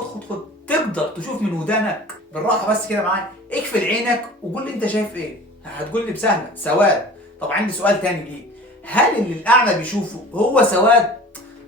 خد تقدر تشوف من ودانك بالراحه بس كده معايا. اقفل عينك وقول لي انت شايف ايه. هتقول لي بسهله سواد. طب عندي سؤال تاني ليك، هل اللي الاعمى بيشوفه هو سواد؟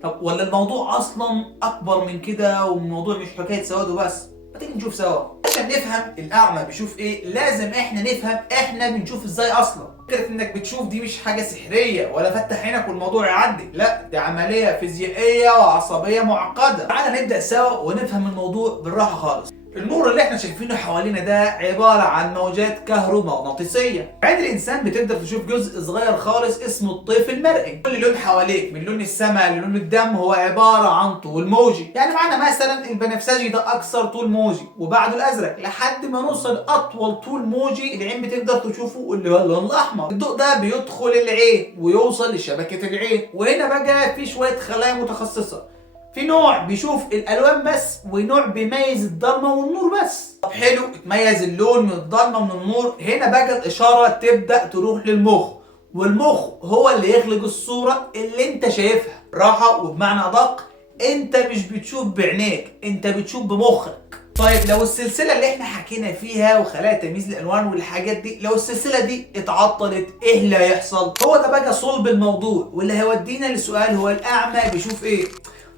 طب ولا الموضوع اصلا اكبر من كده والموضوع مش حكايه سواد وبس؟ ما تيجي نشوف سوا. عشان نفهم الاعمى بيشوف ايه لازم احنا نفهم احنا بنشوف ازاي اصلا. فكره انك بتشوف دي مش حاجه سحريه ولا فتح عينك والموضوع يعدي، لا دي عمليه فيزيائيه وعصبيه معقده. تعالى نبدا سوا ونفهم الموضوع بالراحه خالص. النور اللي احنا شايفينه حوالينا ده عباره عن موجات كهرومغناطيسيه. عين الانسان بتقدر تشوف جزء صغير خالص اسمه الطيف المرئي. كل لون حواليك من لون السماء للون الدم هو عباره عن طول موجي. يعني معنا مثلا البنفسجي ده اكثر طول موجي وبعده الازرق لحد ما نوصل اطول طول موجي العين بتقدر تشوفه اللي هو اللون الاحمر. الضوء ده بيدخل العين ويوصل لشبكه العين، وهنا بقى في شويه خلايا متخصصه. في نوع بيشوف الالوان بس ونوع بيميز الضلمه والنور بس. طب حلو، تميز اللون من الضلمه من النور، هنا بقى الاشاره تبدا تروح للمخ، والمخ هو اللي يخلق الصوره اللي انت شايفها. راحه وبمعنى ادق، انت مش بتشوف بعينيك، انت بتشوف بمخك. طيب لو السلسله اللي احنا حكينا فيها وخلايا تمييز الالوان والحاجات دي، لو السلسله دي اتعطلت ايه اللي هيحصل؟ هو ده بقى صلب الموضوع واللي هيودينا لسؤال، هو الاعمى بيشوف ايه؟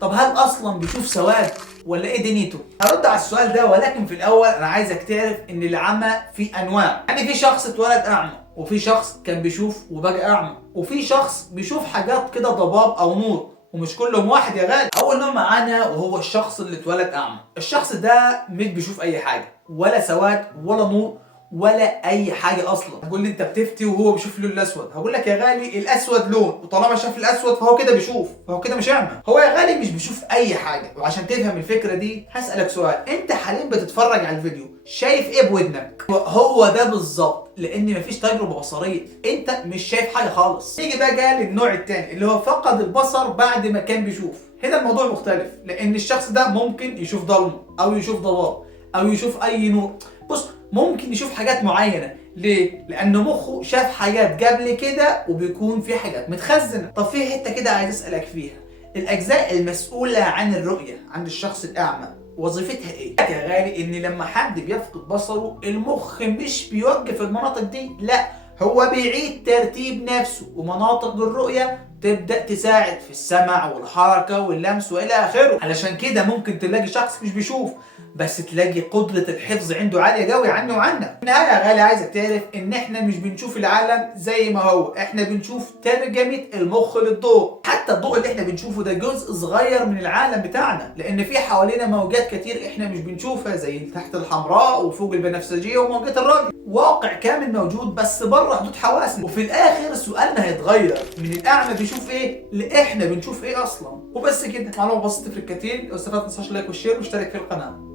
طب هل اصلا بيشوف سواد ولا ايه دنيته؟ هرد على السؤال ده، ولكن في الاول انا عايزك تعرف ان العمى في انواع. يعني في شخص اتولد اعمى، وفي شخص كان بيشوف وبقى اعمى، وفي شخص بيشوف حاجات كده ضباب او نور، ومش كلهم واحد يا غالي. اول نوع معانا وهو الشخص اللي اتولد اعمى. الشخص ده مش بيشوف اي حاجه، ولا سواد ولا نور ولا اي حاجه اصلا. هتقول لي انت بتفتي وهو بيشوف اللون الاسود. هقول لك يا غالي الاسود لون، وطالما شاف الاسود فهو كده بيشوف، فهو كده مش اعمى. هو يا غالي مش بيشوف اي حاجه. وعشان تفهم الفكره دي هسالك سؤال، انت حاليا بتتفرج على الفيديو شايف ايه بودنك؟ هو ده بالظبط، لان مفيش تجربه بصريه، انت مش شايف حاجه خالص. نيجي بقى للنوع الثاني اللي هو فقد البصر بعد ما كان بيشوف. هنا الموضوع مختلف، لان الشخص ده ممكن يشوف ضلمه او يشوف ضباب او يشوف اي نور. بص، ممكن يشوف حاجات معينة. ليه؟ لأنه مخه شاف حاجات قبل كده وبيكون في حاجات متخزنة. طب في حتة كده عايز أسألك فيها، الأجزاء المسؤولة عن الرؤية عند الشخص الأعمى وظيفتها إيه؟ يا غالي إن لما حد بيفقد بصره المخ مش بيوقف المناطق دي، لا هو بيعيد ترتيب نفسه، ومناطق الرؤية تبدأ تساعد في السمع والحركة واللمس وإلى آخره. علشان كده ممكن تلاقي شخص مش بيشوف بس تلاقي قدرة الحفظ عنده عالية قوي عني وعنك. في النهاية يا غالي عايزك تعرف ان احنا مش بنشوف العالم زي ما هو، احنا بنشوف ترجمة المخ للضوء. حتى الضوء اللي احنا بنشوفه ده جزء صغير من العالم بتاعنا، لان في حوالينا موجات كتير احنا مش بنشوفها زي تحت الحمراء وفوق البنفسجية وموجات الراديو. واقع كامل موجود بس بره حدود حواسنا. وفي الاخر سؤالنا هيتغير من الاعمى بيشوف ايه لاحنا بنشوف ايه اصلا. وبس كده، معلومة بسيطة في الكتير. لو استفدت ما تنساش اللايك والشير واشترك في القناة.